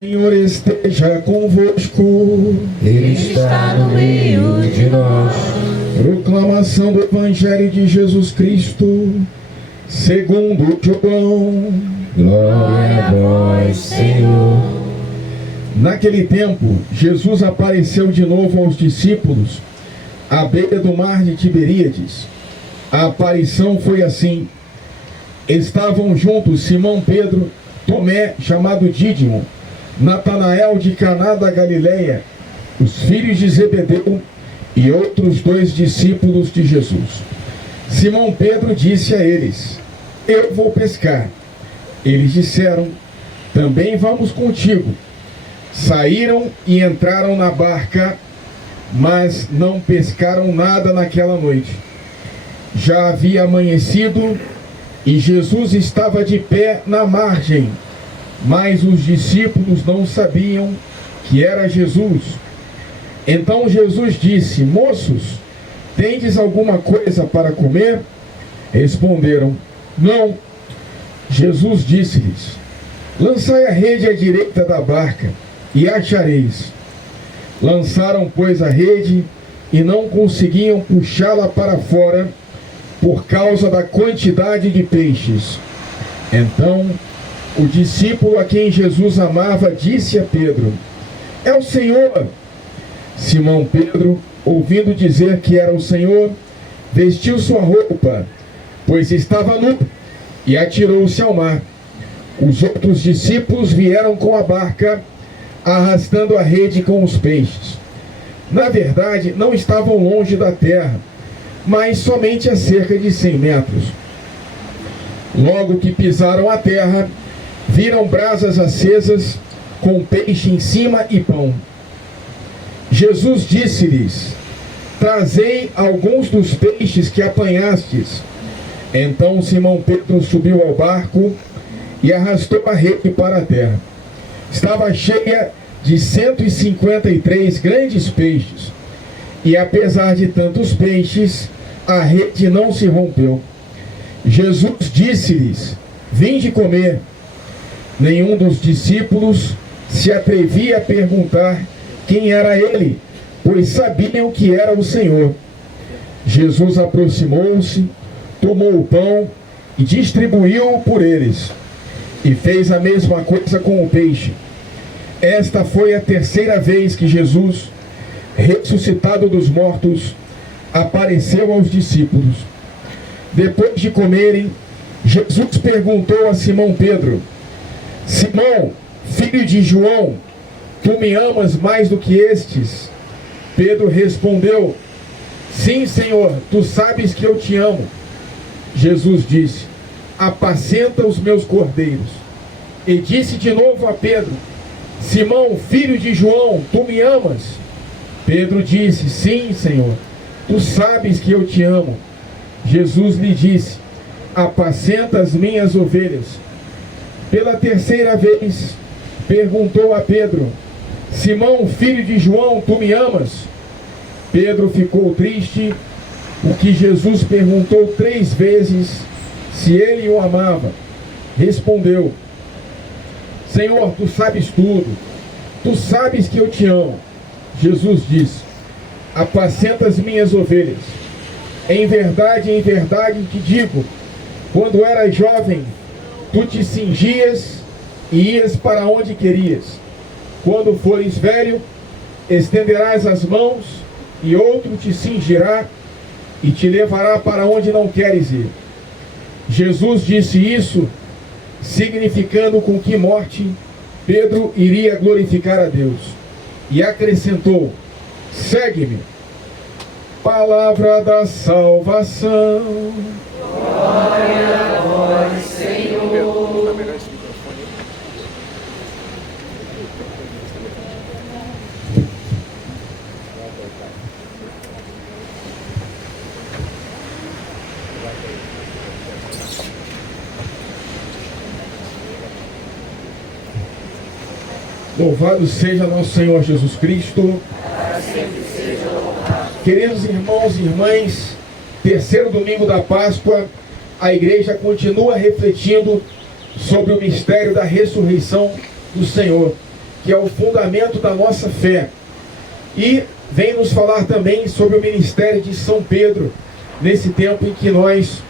Senhor esteja convosco. Ele está no meio de nós. Proclamação do Evangelho de Jesus Cristo, segundo João. Glória a vós, Senhor. Naquele tempo, Jesus apareceu de novo aos discípulos à beira do mar de Tiberíades. A aparição foi assim: estavam juntos Simão Pedro, Tomé, chamado Dídimo, Natanael de Caná da Galileia, os filhos de Zebedeu e outros 2 discípulos de Jesus. Simão Pedro disse a eles: eu vou pescar. Eles disseram: também vamos contigo. Saíram e entraram na barca, mas não pescaram nada naquela noite. Já havia amanhecido e Jesus estava de pé na margem, mas os discípulos não sabiam que era Jesus. Então Jesus disse: moços, tendes alguma coisa para comer? Responderam: não. Jesus disse-lhes: lançai a rede à direita da barca e achareis. Lançaram, pois, a rede e não conseguiam puxá-la para fora por causa da quantidade de peixes. Então o discípulo a quem Jesus amava disse a Pedro: é o Senhor. Simão Pedro, ouvindo dizer que era o Senhor, vestiu sua roupa, pois estava nu, e atirou-se ao mar. Os outros discípulos vieram com a barca, arrastando a rede com os peixes. Na verdade, não estavam longe da terra, mas somente a cerca de 100 metros. Logo que pisaram a terra, viram brasas acesas, com peixe em cima e pão. Jesus disse-lhes: trazei alguns dos peixes que apanhastes. Então Simão Pedro subiu ao barco e arrastou a rede para a terra. Estava cheia de 153 grandes peixes, e apesar de tantos peixes, a rede não se rompeu. Jesus disse-lhes: vinde comer. Nenhum dos discípulos se atrevia a perguntar quem era ele, pois sabiam que era o Senhor. Jesus aproximou-se, tomou o pão e distribuiu-o por eles, e fez a mesma coisa com o peixe. Esta foi a 3ª vez que Jesus, ressuscitado dos mortos, apareceu aos discípulos. Depois de comerem, Jesus perguntou a Simão Pedro: Simão, filho de João, tu me amas mais do que estes? Pedro respondeu: sim, Senhor, tu sabes que eu te amo. Jesus disse: apacenta os meus cordeiros. E disse de novo a Pedro: Simão, filho de João, tu me amas? Pedro disse: sim, Senhor, tu sabes que eu te amo. Jesus lhe disse: apacenta as minhas ovelhas. Pela 3ª vez perguntou a Pedro: Simão, filho de João, tu me amas? Pedro ficou triste, porque Jesus perguntou 3 vezes se ele o amava. Respondeu: Senhor, tu sabes tudo, tu sabes que eu te amo. Jesus disse: apacenta as minhas ovelhas. Em verdade te digo, quando eras jovem, tu te cingias e ias para onde querias. Quando fores velho, estenderás as mãos e outro te cingirá e te levará para onde não queres ir. Jesus disse isso, significando com que morte Pedro iria glorificar a Deus. E acrescentou: segue-me. Palavra da salvação. Glória a vós, Senhor. Louvado seja nosso Senhor Jesus Cristo. Queridos irmãos e irmãs, 3º domingo da Páscoa, a igreja continua refletindo sobre o mistério da ressurreição do Senhor. que é o fundamento da nossa fé. E vem nos falar também sobre o ministério de São Pedro, nesse tempo em que nós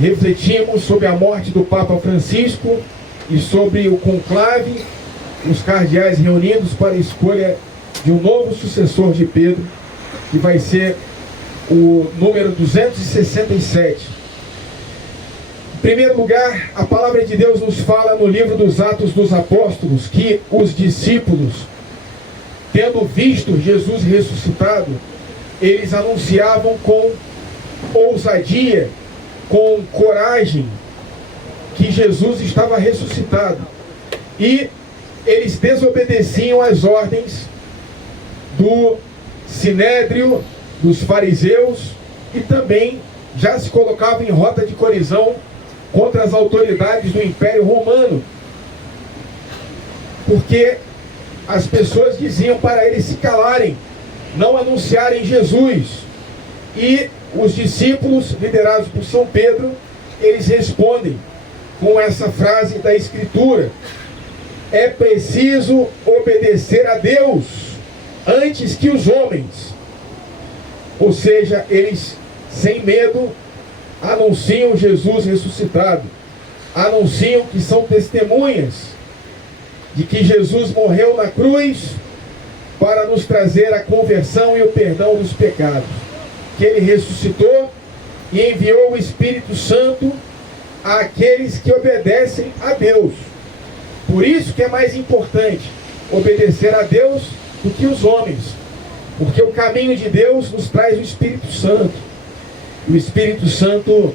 refletimos sobre a morte do Papa Francisco e sobre o conclave, os cardeais reunidos para a escolha de um novo sucessor de Pedro, que vai ser o número 267. Em primeiro lugar, a palavra de Deus nos fala no livro dos Atos dos Apóstolos que os discípulos, tendo visto Jesus ressuscitado, eles anunciavam com ousadia, com coragem, que Jesus estava ressuscitado. E eles desobedeciam às ordens do Sinédrio, dos fariseus, e também já se colocavam em rota de colisão contra as autoridades do Império Romano, porque as pessoas diziam para eles se calarem, não anunciarem Jesus. E os discípulos, liderados por São Pedro, eles respondem com essa frase da Escritura: é preciso obedecer a Deus antes que os homens. Ou seja, eles, sem medo, anunciam Jesus ressuscitado, anunciam que são testemunhas de que Jesus morreu na cruz para nos trazer a conversão e o perdão dos pecados, que Ele ressuscitou e enviou o Espírito Santo àqueles que obedecem a Deus. Por isso que é mais importante obedecer a Deus do que os homens, porque o caminho de Deus nos traz o Espírito Santo. O Espírito Santo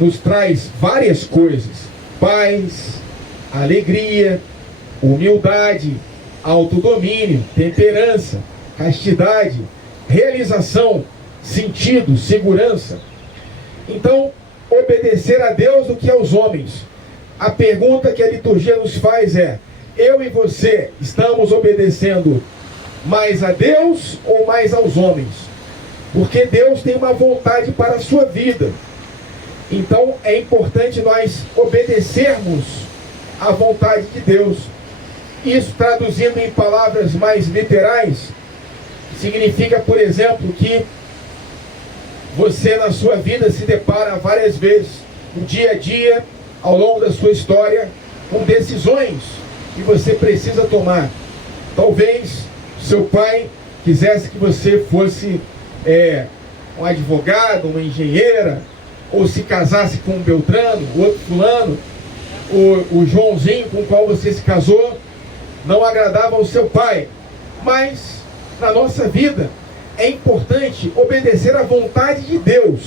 nos traz várias coisas: paz, alegria, humildade, autodomínio, temperança, castidade, realização, sentido, segurança. Então, obedecer a Deus do que aos homens. A pergunta que a liturgia nos faz é: eu e você estamos obedecendo mais a Deus ou mais aos homens? Porque Deus tem uma vontade para a sua vida. Então é importante nós obedecermos à vontade de Deus. Isso, traduzindo em palavras mais literais, significa, por exemplo, que você na sua vida se depara várias vezes, no dia a dia, ao longo da sua história, com decisões que você precisa tomar. Talvez seu pai quisesse que você fosse um advogado, uma engenheira, ou se casasse com um Beltrano, outro fulano. O Joãozinho com o qual você se casou não agradava ao seu pai. Mas na nossa vida é importante obedecer à vontade de Deus,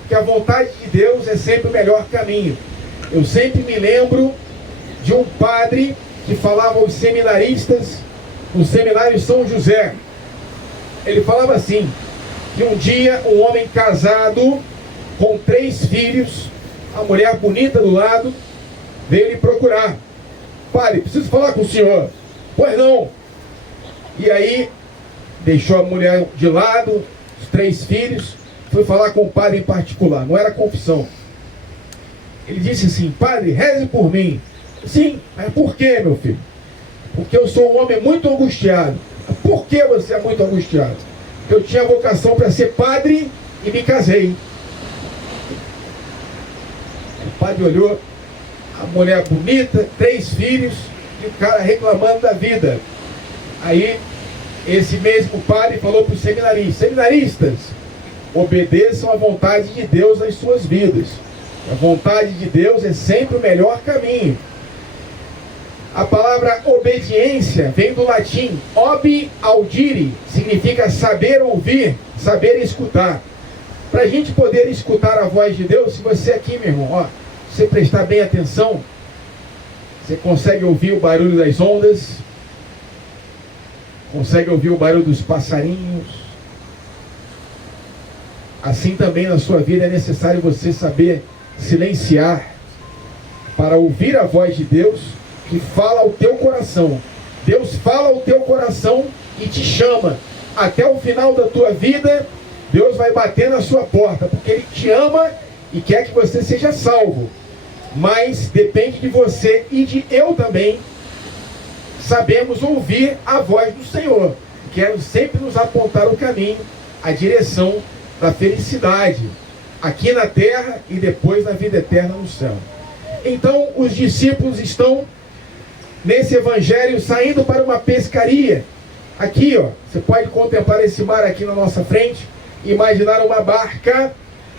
porque a vontade de Deus é sempre o melhor caminho. Eu sempre me lembro de um padre que falava aos seminaristas no seminário São José. Ele falava assim, que um dia um homem casado com 3 filhos, a mulher bonita do lado, veio lhe procurar. Padre, preciso falar com o senhor. Pois não. E aí deixou a mulher de lado, os 3 filhos, foi falar com o padre em particular, não era confissão. Ele disse assim: padre, reze por mim. Sim, mas por quê, meu filho? Porque eu sou um homem muito angustiado. Por que você é muito angustiado? Porque eu tinha vocação para ser padre e me casei. O padre olhou, a mulher bonita, 3 filhos, e o cara reclamando da vida. Aí esse mesmo padre falou para os seminaristas: seminaristas, obedeçam à vontade de Deus nas suas vidas. A vontade de Deus é sempre o melhor caminho. A palavra obediência vem do latim obi audire, significa saber ouvir, saber escutar. Para a gente poder escutar a voz de Deus, se você aqui, meu irmão, ó, se você prestar bem atenção, você consegue ouvir o barulho das ondas, consegue ouvir o barulho dos passarinhos. Assim também na sua vida é necessário você saber silenciar para ouvir a voz de Deus que fala ao teu coração. Deus fala ao teu coração e te chama. Até o final da tua vida, Deus vai bater na sua porta, porque Ele te ama e quer que você seja salvo. Mas depende de você e de eu também sabemos ouvir a voz do Senhor. Quero sempre nos apontar o caminho, a direção da felicidade, aqui na terra e depois na vida eterna no céu. Então, os discípulos estão nesse evangelho saindo para uma pescaria. Aqui, ó, você pode contemplar esse mar aqui na nossa frente, imaginar uma barca,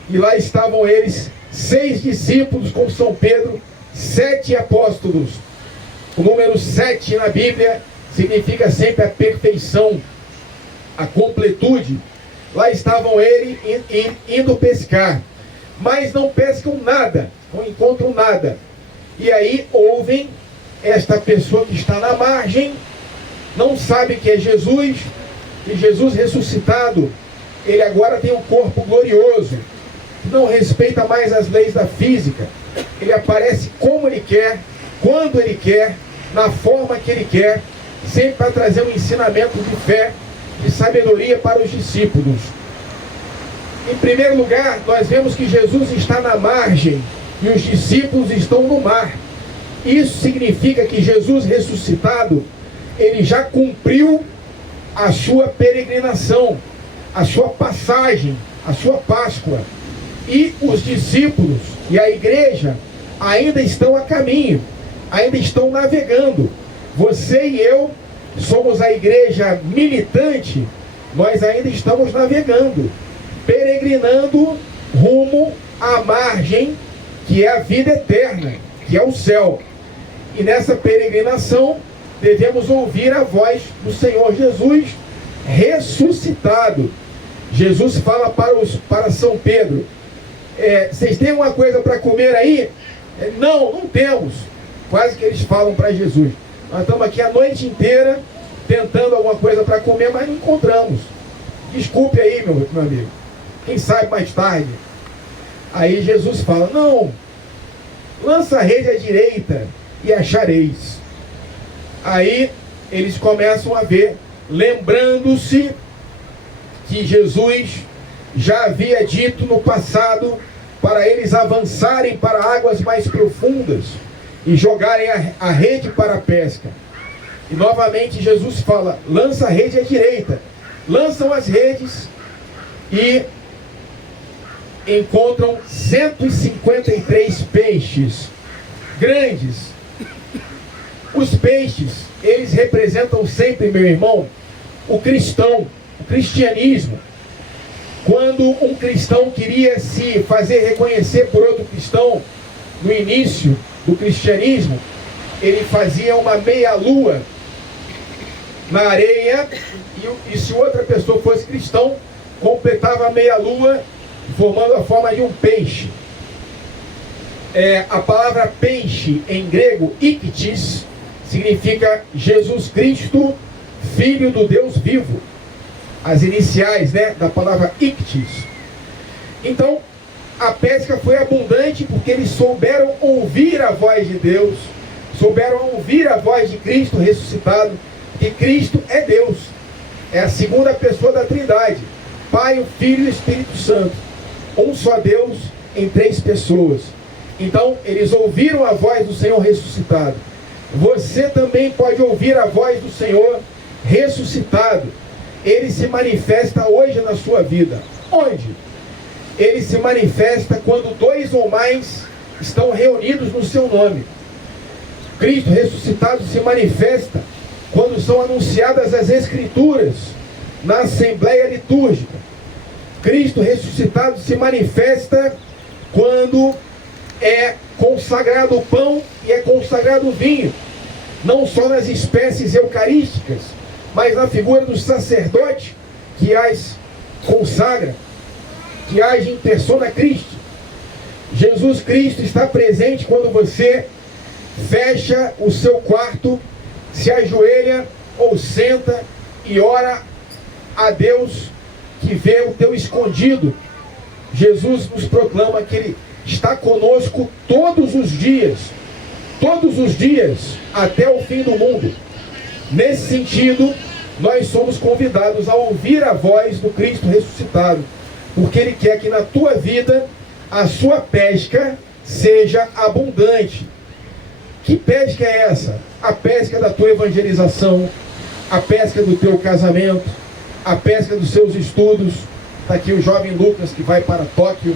e lá estavam eles, 6 discípulos com São Pedro, 7 apóstolos. O número 7 na Bíblia significa sempre a perfeição, a completude. Lá estavam eles indo pescar, mas não pescam nada, não encontram nada. E aí ouvem esta pessoa que está na margem, não sabe que é Jesus, e Jesus ressuscitado, ele agora tem um corpo glorioso, não respeita mais as leis da física, ele aparece como ele quer, quando ele quer, na forma que ele quer, sempre para trazer um ensinamento de fé, de sabedoria para os discípulos. Em primeiro lugar, nós vemos que Jesus está na margem e os discípulos estão no mar. Isso significa que Jesus ressuscitado, ele já cumpriu a sua peregrinação, a sua passagem, a sua Páscoa. E os discípulos e a igreja ainda estão a caminho, ainda estão navegando. Você e eu somos a igreja militante, nós ainda estamos navegando, peregrinando rumo à margem, que é a vida eterna, que é o céu. E nessa peregrinação devemos ouvir a voz do Senhor Jesus ressuscitado. Jesus fala para São Pedro, vocês têm alguma coisa para comer aí? Não temos. Quase que eles falam para Jesus. Nós estamos aqui a noite inteira tentando alguma coisa para comer, mas não encontramos. Desculpe aí, meu amigo. Quem sabe mais tarde. Aí Jesus fala, não, lança a rede à direita e achareis. Aí eles começam a ver, lembrando-se que Jesus já havia dito no passado para eles avançarem para águas mais profundas e jogarem a rede para a pesca. E novamente Jesus fala, lança a rede à direita. Lançam as redes e encontram 153 peixes grandes. Os peixes, eles representam sempre, meu irmão, o cristão, o cristianismo. Quando um cristão queria se fazer reconhecer por outro cristão, no início do cristianismo, ele fazia uma meia-lua na areia, e se outra pessoa fosse cristão, completava a meia-lua, formando a forma de um peixe. A palavra peixe em grego, iktis, significa Jesus Cristo, Filho do Deus vivo. As iniciais, da palavra iktis. Então, a pesca foi abundante porque eles souberam ouvir a voz de Deus, souberam ouvir a voz de Cristo ressuscitado, que Cristo é Deus, é a segunda pessoa da Trindade, Pai, o Filho e o Espírito Santo, um só Deus em 3 pessoas. Então, eles ouviram a voz do Senhor ressuscitado. Você também pode ouvir a voz do Senhor ressuscitado. Ele se manifesta hoje na sua vida. Onde? Ele se manifesta quando 2 ou mais estão reunidos no seu nome. Cristo ressuscitado se manifesta quando são anunciadas as Escrituras na Assembleia Litúrgica. Cristo ressuscitado se manifesta quando é consagrado o pão e é consagrado o vinho, não só nas espécies eucarísticas, mas na figura do sacerdote que as consagra, que age em persona Christi. Jesus Cristo está presente quando você fecha o seu quarto, se ajoelha ou senta e ora a Deus que vê o teu escondido. Jesus nos proclama que Ele está conosco todos os dias, até o fim do mundo. Nesse sentido, nós somos convidados a ouvir a voz do Cristo ressuscitado, porque Ele quer que na tua vida a sua pesca seja abundante. Que pesca é essa? a pesca da tua evangelização, a pesca do teu casamento, a pesca dos seus estudos. Está aqui o jovem Lucas, que vai para Tóquio,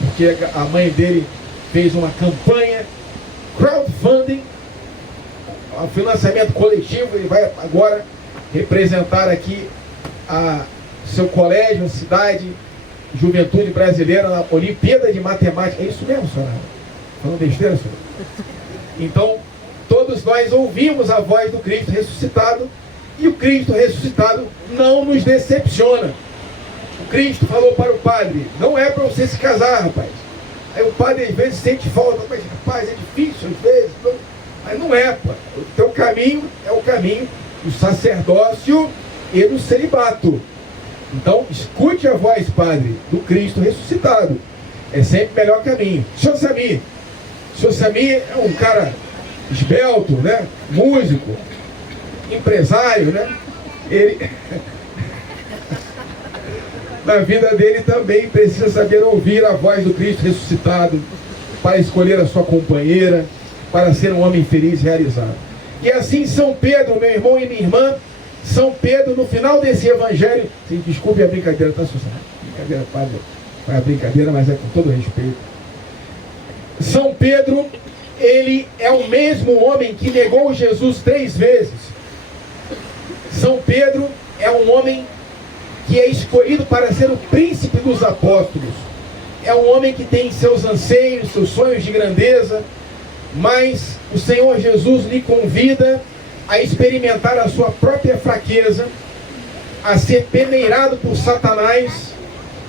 porque a mãe dele fez uma campanha, crowdfunding, um financiamento coletivo. Ele vai agora representar aqui seu colégio, a cidade, juventude brasileira na Olimpíada de Matemática. É isso mesmo, senhora? Falando besteira, senhor? Então, todos nós ouvimos a voz do Cristo ressuscitado, e o Cristo ressuscitado não nos decepciona. O Cristo falou para o padre: não é para você se casar, rapaz. Aí o padre às vezes sente falta, mas rapaz, é difícil às vezes. Não. Mas não é, pá. O teu caminho é o caminho do sacerdócio e do celibato. Então, escute a voz, padre, do Cristo ressuscitado. É sempre o melhor caminho. Senhor Sami é um cara esbelto, né? Músico, empresário, né? Ele, na vida dele também precisa saber ouvir a voz do Cristo ressuscitado para escolher a sua companheira, para ser um homem feliz e realizado. E assim São Pedro, meu irmão e minha irmã, São Pedro, no final desse evangelho, desculpe a brincadeira, tá, Susana? Brincadeira, padre, é a brincadeira, mas é com todo respeito. São Pedro, ele é o mesmo homem que negou Jesus 3 vezes. São Pedro é um homem que é escolhido para ser o príncipe dos apóstolos. É um homem que tem seus anseios, seus sonhos de grandeza, mas o Senhor Jesus lhe convida a experimentar a sua própria fraqueza, a ser peneirado por Satanás,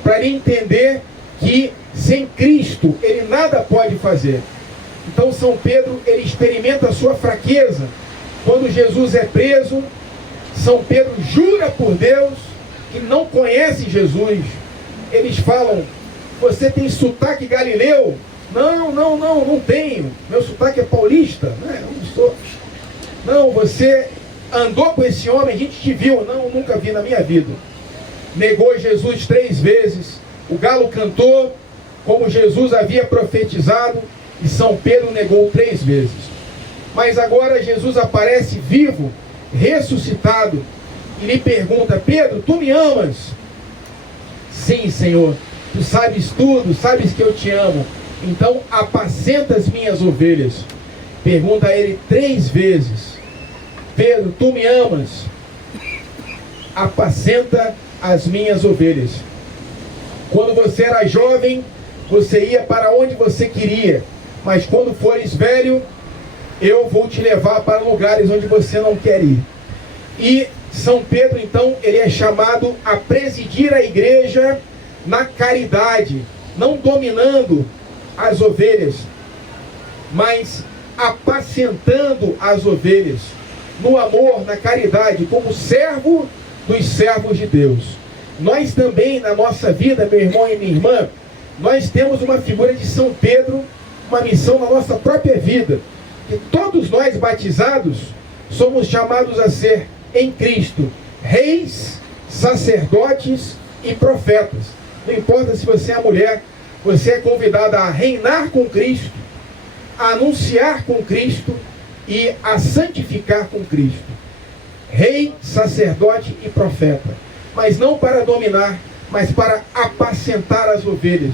para ele entender que sem Cristo ele nada pode fazer. Então São Pedro, ele experimenta a sua fraqueza. Quando Jesus é preso, São Pedro jura por Deus que não conhece Jesus. Eles falam: você tem sotaque galileu? Não tenho. Meu sotaque é paulista. Eu não sou. Não, você andou com esse homem, a gente te viu. Não, nunca vi na minha vida. Negou Jesus 3 vezes. O galo cantou como Jesus havia profetizado, e São Pedro negou 3 vezes. Mas agora Jesus aparece vivo, ressuscitado, e lhe pergunta: Pedro, tu me amas? Sim, Senhor, tu sabes tudo, sabes que eu te amo. Então apacenta as minhas ovelhas. Pergunta a ele 3 vezes: Pedro, tu me amas? Apacenta as minhas ovelhas. Quando você era jovem, você ia para onde você queria, mas quando fores velho, eu vou te levar para lugares onde você não quer ir. E São Pedro, então, ele é chamado a presidir a igreja na caridade, não dominando as ovelhas, mas apacentando as ovelhas, no amor, na caridade, como servo dos servos de Deus. Nós também, na nossa vida, meu irmão e minha irmã, nós temos uma figura de São Pedro, uma missão na nossa própria vida. E todos nós batizados somos chamados a ser, em Cristo, reis, sacerdotes e profetas. Não importa se você é mulher, você é convidada a reinar com Cristo, a anunciar com Cristo e a santificar com Cristo. Rei, sacerdote e profeta. Mas não para dominar, mas para apacentar as ovelhas,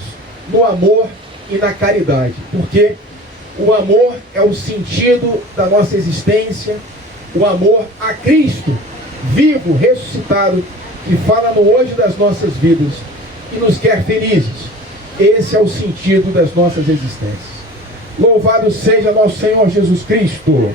no amor e na caridade. Porque o amor é o sentido da nossa existência, o amor a Cristo, vivo, ressuscitado, que fala no hoje das nossas vidas e nos quer felizes. Esse é o sentido das nossas existências. Louvado seja nosso Senhor Jesus Cristo.